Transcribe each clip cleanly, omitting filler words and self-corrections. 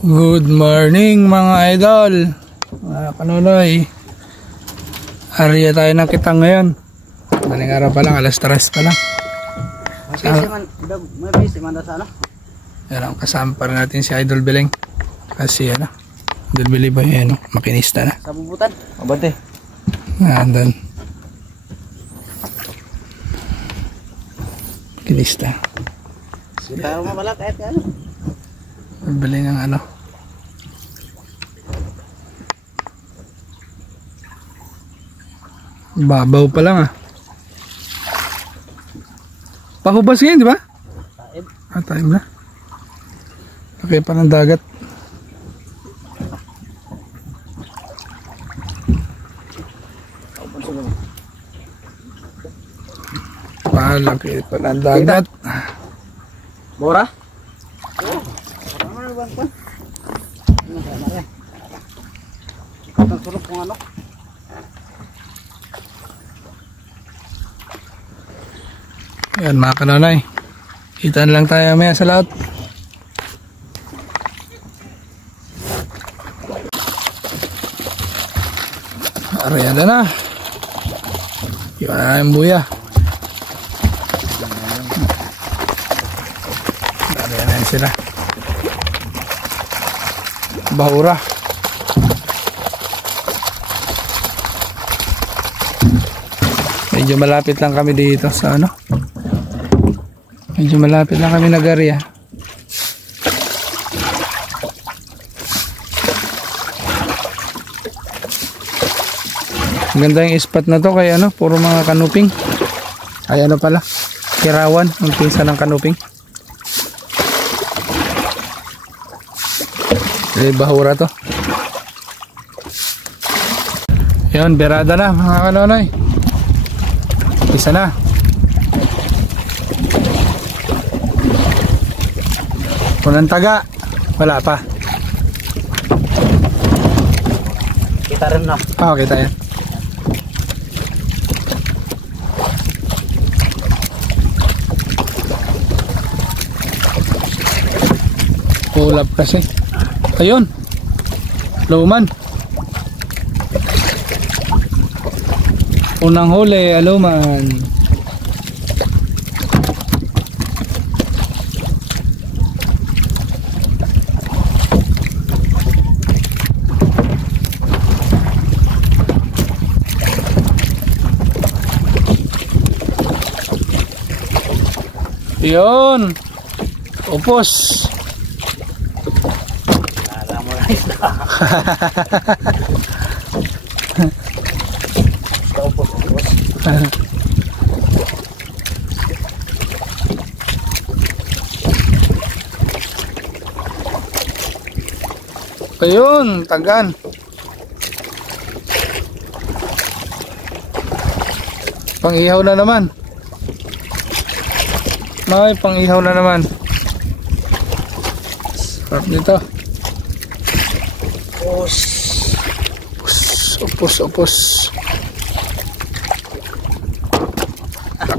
Good morning mga idol, mga kanunoy. Ariya tayo ng kitang ngayon. Maling araw pa lang, alas 3 pa lang. Yan ang kasama pa rin natin si Idol Beleng. Kasi ano, Idol Beleng ba yan, makinista na. Sa bubutan? Abante. Andan. Makinista. Sila mo pala kahit ano. Idol Beleng ang ano. Babaw pa lang ah. Pahubas ngayon, di ba? Taib. Ah, taib na. Okay pa ng dagat. Palaki pa ng dagat. Bora? Ang surok kung ano? Yan mga kananay, kitaan lang tayo maya sa lahat. Ariyan na. Yan ang buya. Ariyan na sila. Bahura. Medyo malapit lang kami dito sa ano. Medyo malapit lang kami nag-area. Ganda yung spot na to kaya ano, puro mga kanuping. Ay ano pala, Kirawan, ang pinsa ng kanuping. Bahura to. Yun, berada na mga kanonoy. Isa na. Unang taga, wala pa. Kita rin na. Oo, kita yan. Ulap kasi. Ayun. Luman. Unang huli, aluman. Yun. Upos. Alam mo na isa. Upos. Ayun, tagan. Pang-ihaw na naman. May pang-ihaw na naman. Sarap nito. Upos.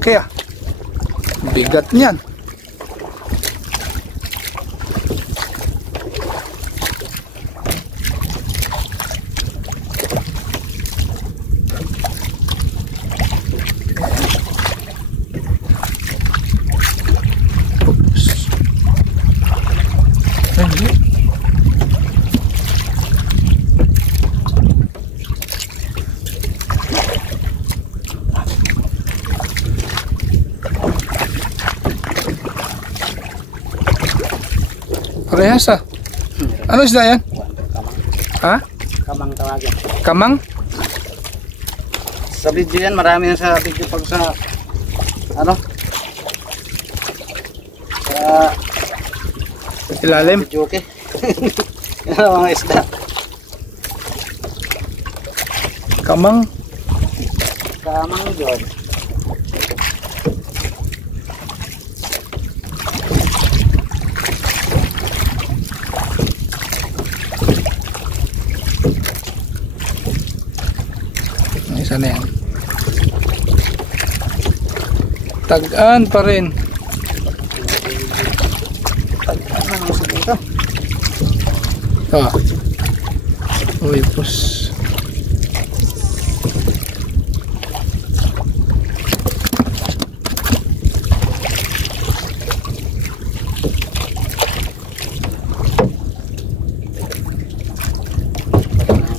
Okay ah. Bigat niyan. Parehas ah. Ano isda yan? Ha? Kamang tawagin. Kamang? Sa video yan, marami yan sa video pag sa ano? Sa Ilalim? video okay. Yan ang mga isda. Kamang? Kamang yun. Isa na yan. Tagaan pa rin. Tagaan na, dito. Ah. Uy, pus.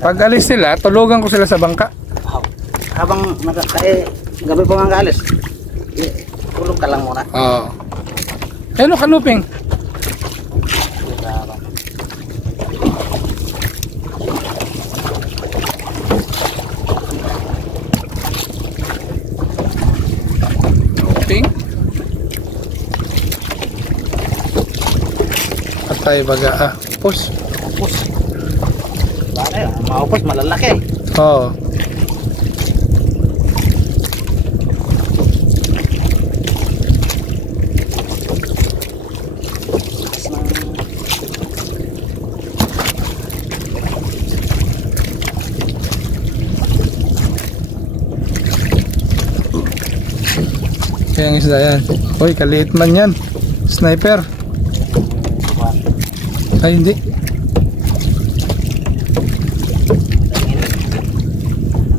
Pag alis sila, tulugan ko sila sa bangka. Habang gabi pa nga alis, tulog ka lang muna. Oo. Ano kanuping? Kanuping? Patay baga pus. Upos. Wala yun, maupos, malalaki. Oo. Kaya ang isda yan. Uy, kaliit man yan. Sniper. Ay, hindi.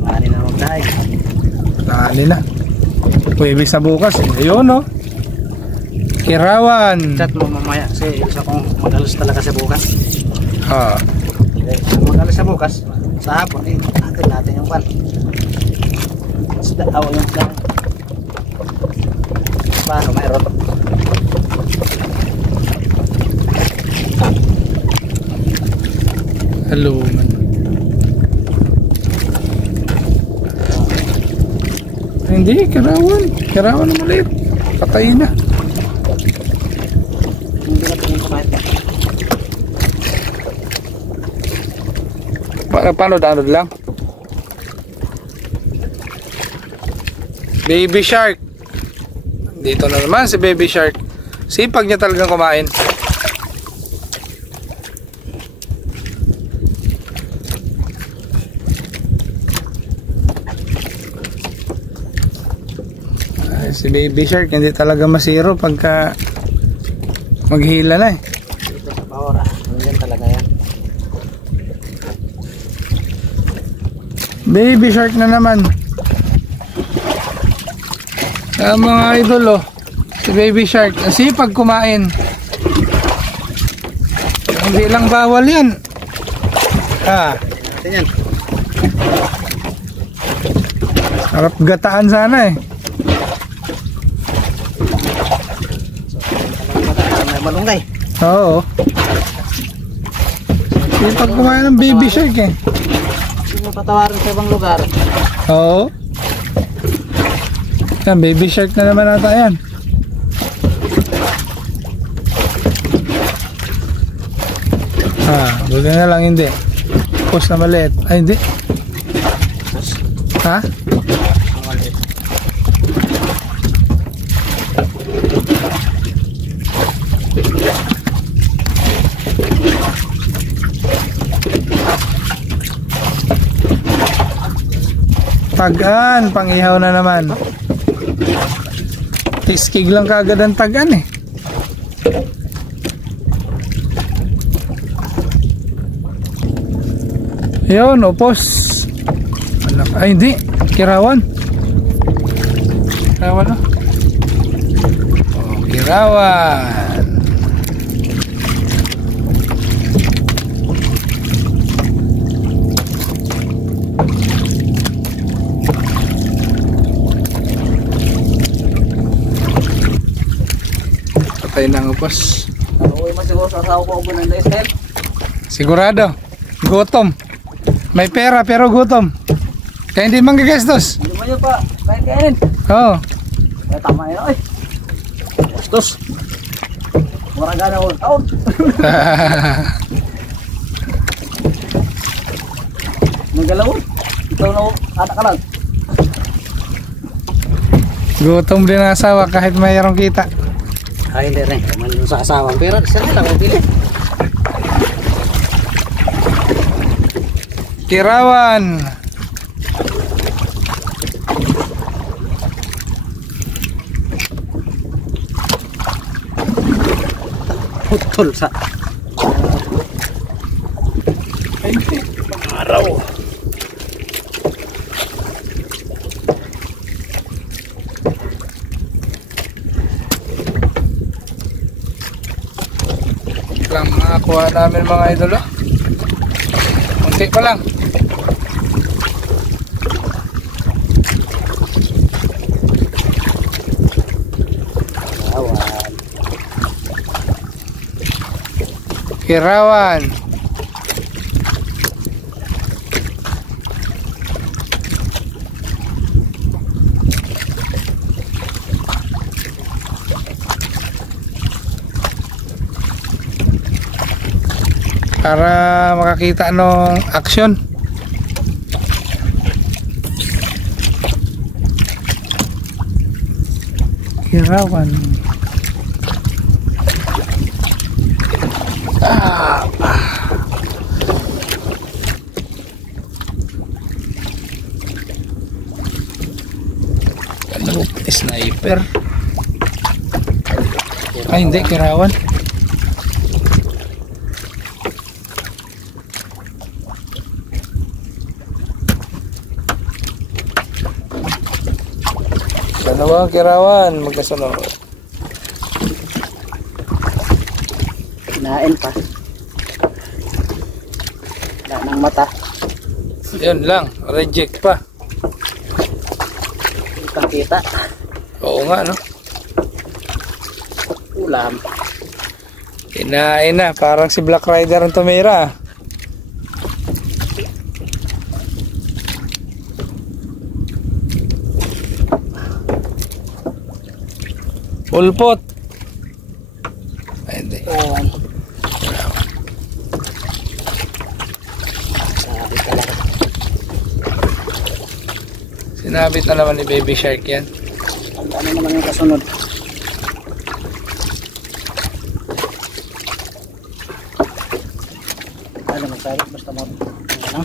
Ani na naman tayo. Nakali na. Pwede sa bukas. Ayun, no? Kirawan. Chat mo mamaya kasi isa kong mag-alis talaga sa bukas. Ah. Mag-alis sa bukas. Sa hapon, natin yung pan. Isda, yung isda. Paano, mayroon? Hello, man. Hindi, kirawan. Kirawan na maliit. Patay na. Hindi na tingin ko kahit. Paano download lang? Baby shark. Dito na naman si baby shark. Sipag niya talagang kumain. Si baby shark hindi talaga masiro pagka maghila na eh. Dito sa Bahora. Ganyan talaga yan. Baby shark na naman. Mga idol, si baby shark sipag kumain. Hindi lang bawal yan. Yan. Harap gataan sana eh. May malunggay. Oo. Sipag kumain ng baby shark eh. Hindi mo patawarin sa ibang lugar. Oo. Yan, baby shark na naman ata yan. Buti na lang hindi. Pus na maliit. Ay, hindi. Ha? Tagan, pang-ihaw na naman. Tiskig lang kaagad ang tagan eh. Yun, upos. Ay, hindi. Kirawan. Kirawan, no? Oh, kirawan. Patay na ang upos. Uwi mo siguro sa asawa ko ng Estel. Sigurado. Gutom. May pera pero gutom. Kaya hindi manggagastos. Hindi mo nyo pa. Kahit kainin. Oo. Kaya tama yun. Ay. Gastos. Murang gana ko. Taon. Naggalawon. Ikaw na anak ka lang. Gutom din ang asawa kahit mayroong kita. Ay, hindi rin. Manun sa asawa. Pero sila lang. Pili. Kirawan. Putol sa Hindi. Araw. Lang nakakuha namin mga idol. Kunti pa lang. Kirawan. Para makakita ng action. Kirawan. Ano, sniper. Ay, hindi, kirawan. Dalawang kirawan magkasunod. Kinain pa. Wala ng mata. Yun lang, reject pa. Kitang kita. Oo nga, no? Ulam. Kinain na, parang si Black Rider ang tumira. Pulpot. Ay, hindi. Sinabit na naman ni Baby Shark yan. Ano naman yung kasunod? Ano magsabi? Basta mo. Ano?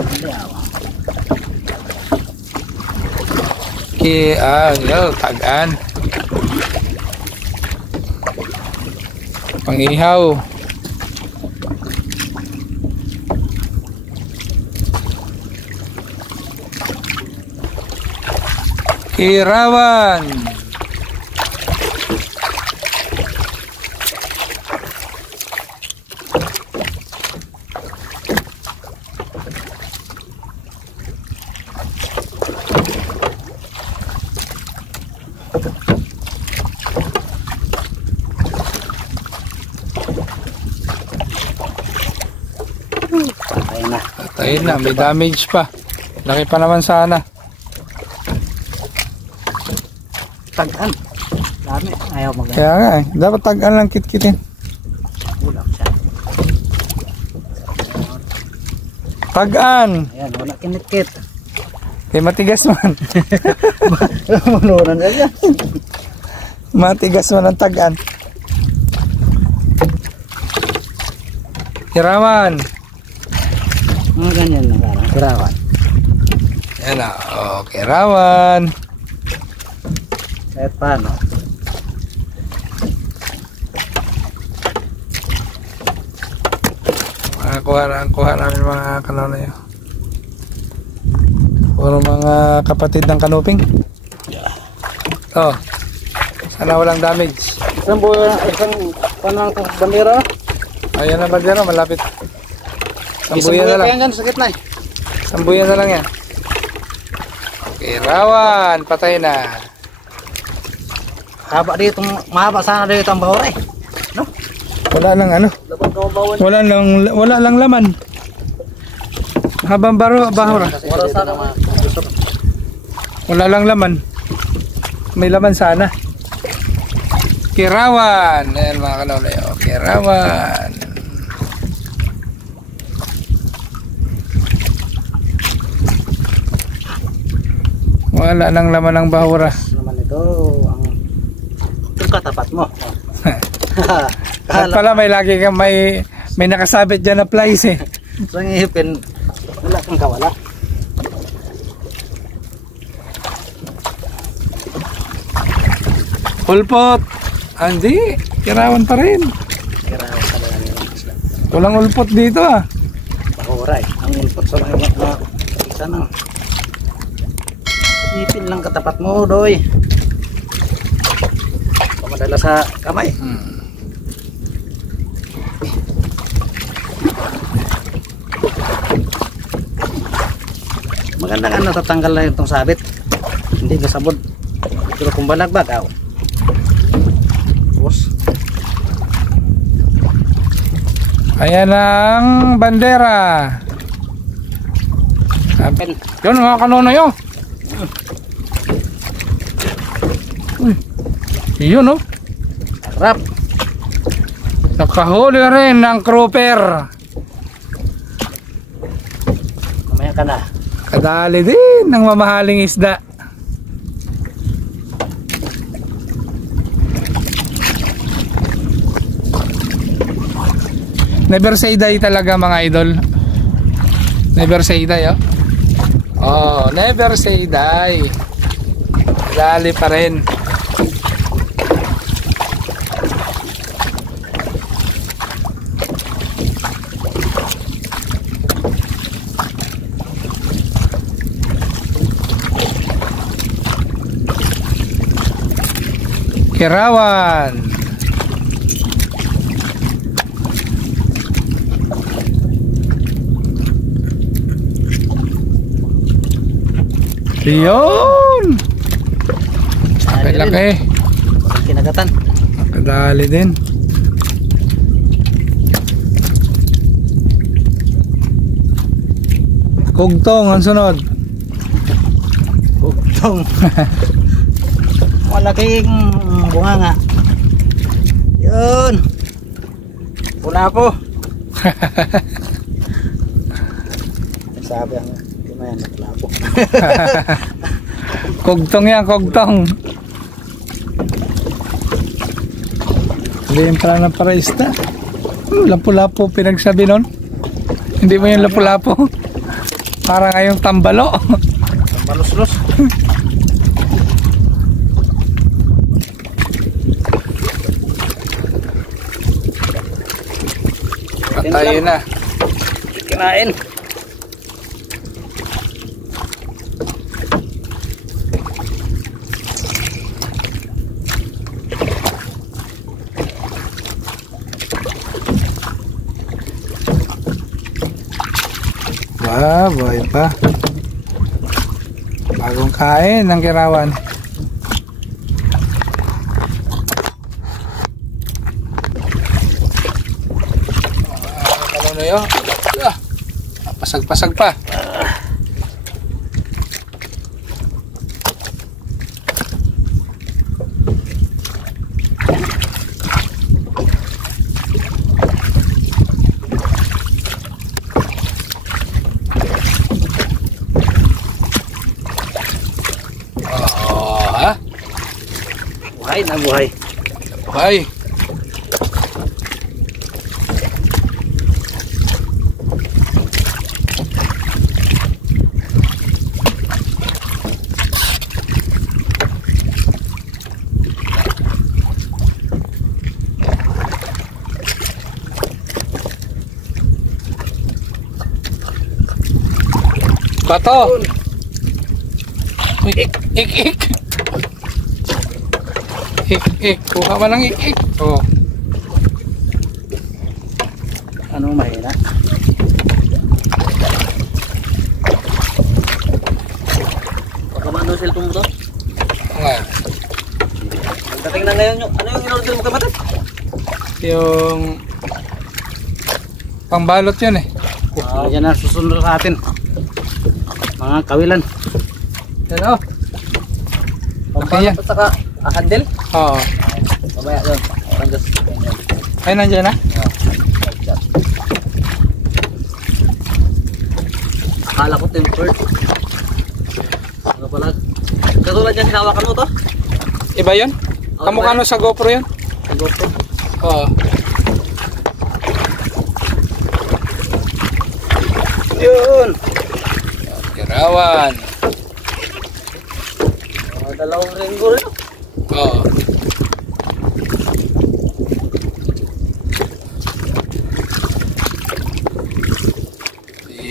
Hindi ako. Yun, tagaan. Pangihaw. Kirawan. Patay na, may damage pa. Laki pa naman sana. Tagan. Dami. Ayaw mag- Kaya nga eh, dapat tagaan lang kit-kitin. Ulam siya. Tagaan. Ayan, wala kinit-kit. Kaya matigas man. Manuran na siya. Matigas man ang tagaan. Kirawan. Mga ganyan na parang kirawan. Yan na, kirawan. Kahit paano. Kuha namin mga kanonay. Puro mga kapatid ng kanuping. Oh, sana walang damage. Isang panang bandera. Ayan na bandera, malapit. Sambuyan na lang. Kaya sa gitna eh. Sambuyan na lang yan. Kirawan, patay na. Mahaba sana dito ang bahura eh. No? Wala lang ano. Wala lang laman. Habang bahura. Wala lang laman. May laman sana. Kirawan. Ayan mga kanolay. Kirawan. Wala nang laman ng bahura. Naman ito ang katapat mo. At pala may lagi kang may nakasabit dyan na plies eh. So ngipin wala kang kawala. Pulpot. Hindi, kirawan pa rin. Kirawan pa lang yung isla. Walang ulpot dito ah. Alright, ang ulpot sa mga na isa na. Ipin lang katapat mo, Doy. Pamadala sa kamay. Maganda nga natatanggal na itong sabit. Hindi nasabod. Pero kung balagbag, tapos Ayan ang bandera. Yun mga kanonoy oh. Uy, yun oh. harap. Nakahuli rin ng grouper. Mamaya ka na. Kadali din ng mamahaling isda. Never say die talaga mga idol. Never say die oh. Oh, never say die. Dali pa rin. Kirawan. Yun. Laki-laki. Kinagatan. Kadali din. Kugtong ang sunod. Kugtong. Malaking bunganga. Yun. Pula po. Sabi ang yan, naklapo. Kugtong yan, kugtong. Hindi yung pala ng paraista. Lapu-lapu pinagsabi nun. Hindi mo yung lapu-lapu. Parang ngayong tambalo. Tambalos-los. Patayin na. Kinain. Boy pa. Bagong kain ng kirawan. Ano na yun? Pasag-pasag pa. Buhay na buhay. Buhay. Bato. Ik. Ik. Kuha ba ng ik? Oh. Ano mahina? Pagkamando cellphone mo to? Nga. Dating na ngayon yung, ano yung in-order mo kapatid? Yung pangbalot yun eh. Yan na susunod sa atin. Mga kawilan. Yan o. Pagbalot at saka handle? Oo. Mamaya doon. Ay, nandiyan na? Akala ko tempered. Ano pala? Katulad niya sinawakan mo to? Iba yun? Kamukha no sa GoPro yun? Sa GoPro? Oo. Yun! Kirawan. Dalawang ringgo rin. Oo.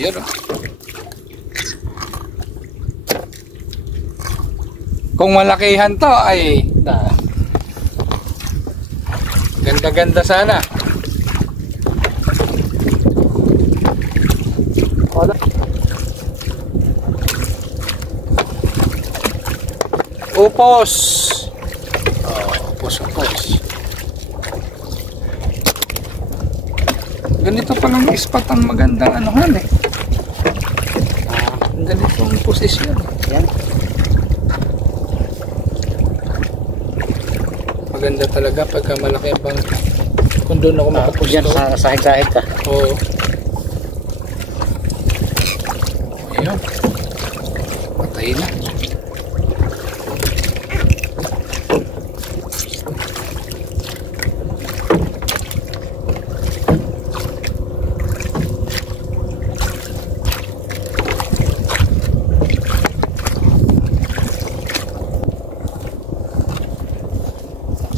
Yun, oh. Kung malakihan to ay ganda-ganda sana. Upos. Upos. Ganito palang spot ang magandang anuhan eh. Ganitong posisyon. Yan. Maganda talaga pagka malaki ang bangka. Kung doon ako makapusto. Yan, sahig-sahig ka. Oo. Ayun. Patay na.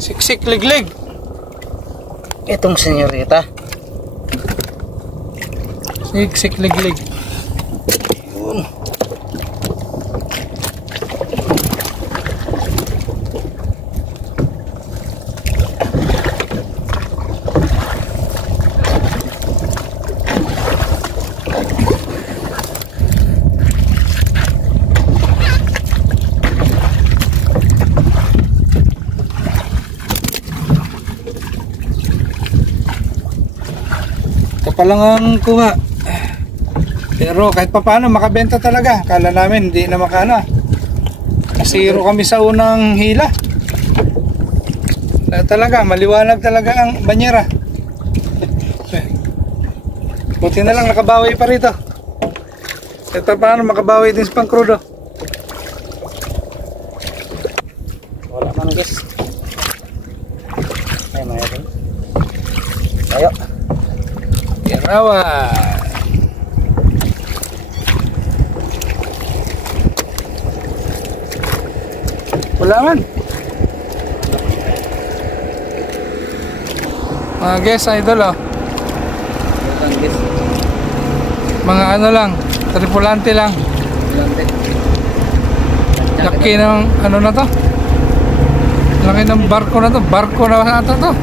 Siksik liglig. Itong senyorita. Siksik liglig. Palang ang kuha, pero kahit pa paano makabenta talaga. Kala namin hindi na makana, nasiro kami sa unang hila. Talaga maliwanag talaga ang banyera. Buti na lang nakabawi pa rito. Kahit pa paano makabawi din sa pangkrudo. Wala man guys. Ay mayroon. Ayo. Rawan. Wala man. Mga guys, idol oh. Mga ano lang, tripulante lang. Laki ng ano na to. Laki ng barko na to. Barko na ata to.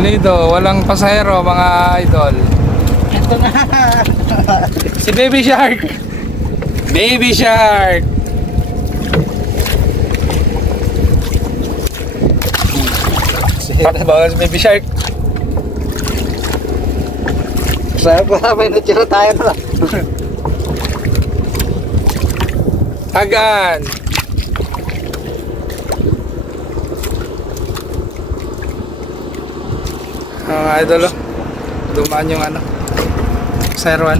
Lido, walang pasahero mga idol. Ito na. Si Baby Shark. Baby Shark. Bawas Baby Shark. Saya pa may natira tayo na. Agan. Mga idol oh. Dumaan yung ano, Sirwan.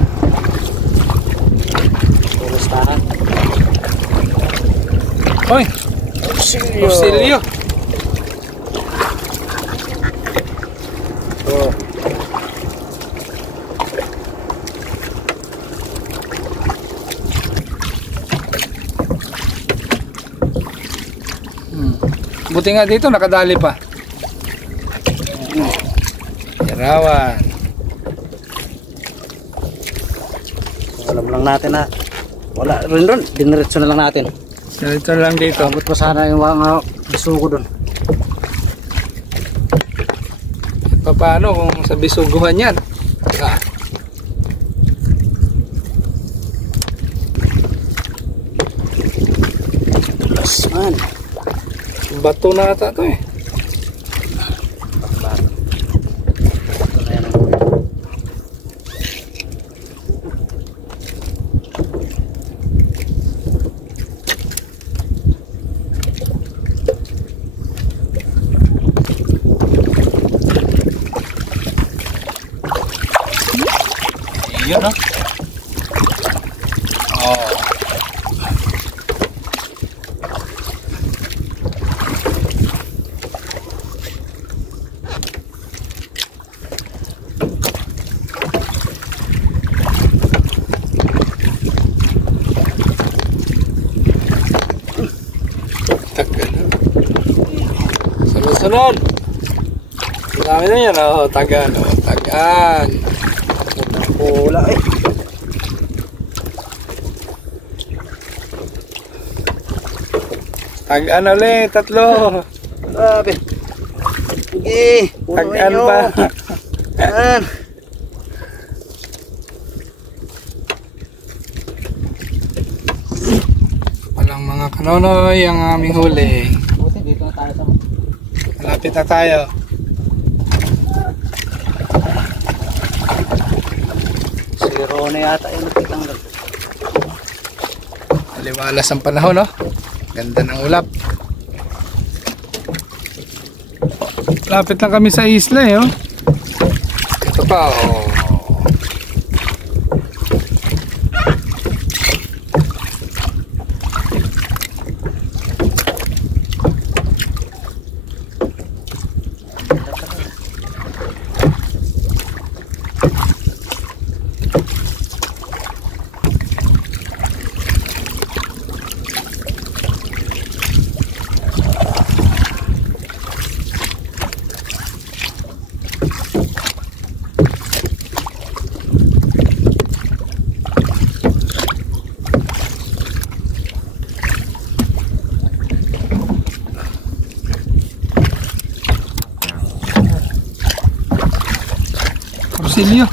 Pustahan. Hoy, Auxilio. Oh. Buti nga dito nakadali pa. Rawan. Alam lang natin na wala rin doon, diniretso na lang natin. Dito lang dito. Abot pa sana yung mga bisugo doon. Paano kung sa bisuguhan yan? Plus man. Bato na ata ito eh. Yun no? Oh. Sunod-sunod. Dami na yan, oh. Tagan, oh. Tagan. Pula eh. Tagan ulit, 3. Grabe. Sige, Tagan pa. Yan. Walang mga kanonoy ang aming huli. Buti dito na tayo sa... Malapit na tayo. Zero na yata yung nakitanggal. Aliwalas ang panahon, no? Ganda ng ulap. Lapit lang kami sa isla, eh, oh. Ito pa, oh. Silyo.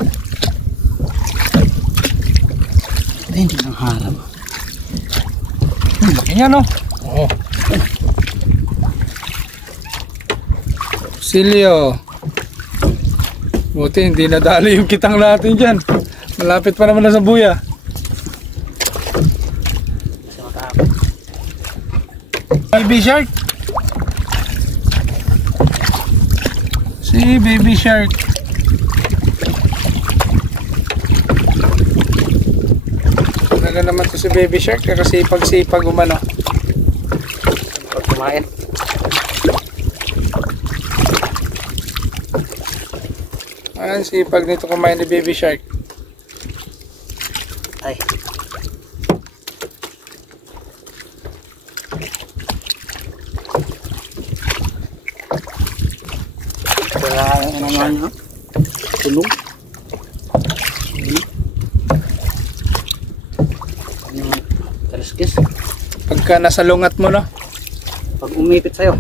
Ay, hindi nang harap. Laki nga, no? Oo. Silyo. Buti hindi nadali yung kitang natin dyan. Malapit pa naman na sa buya. Baby shark. Si baby shark. Talaga naman to si baby shark. Kasipag-sipag umano. Pag kumain. Ayan, sipag nito kumain ni baby shark. Ay. Kaya ano naman yun? Tulong. Kaliskis. Pagka nasa lungat mo, no? Pag umipit sa'yo.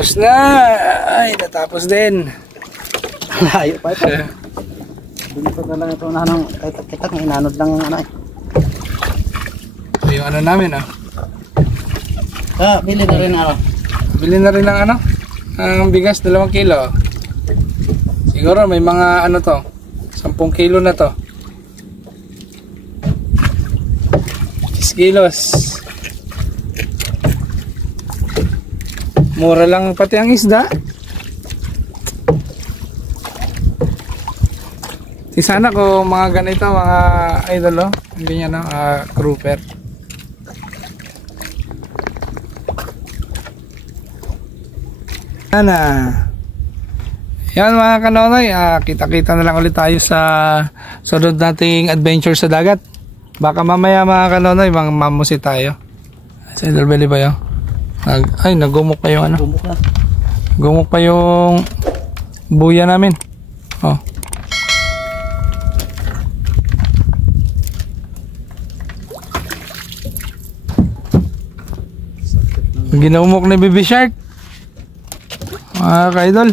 Tapos na! Ay, natapos din. Layo pa ito. Hindi ko talaga ito na nang kitak na inanod lang yung ano eh. Ito yung ano namin, ah. Bili na rin ano. Bili na rin ng ano? Ang bigas, 2 kilo. Siguro may mga ano to, 10 kilo na to. 10 kilos. Mura lang pati ang isda. Di sana ko mga ganito, mga idol, oh. Hindi niya, no? Grouper. Yan na. Yan mga kanonoy, kita-kita na lang ulit tayo sa sunod nating adventure sa dagat. Baka mamaya mga kanonoy, mamusi tayo. Sa idol belly ba yun? Ay, nagumok pa yung ano. Gumok na. Gumok pa yung buya namin. Oh. Ginumok ni baby shark. Mga ka-idol.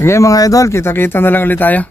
Okay mga idol, kita-kita na lang ulit tayo.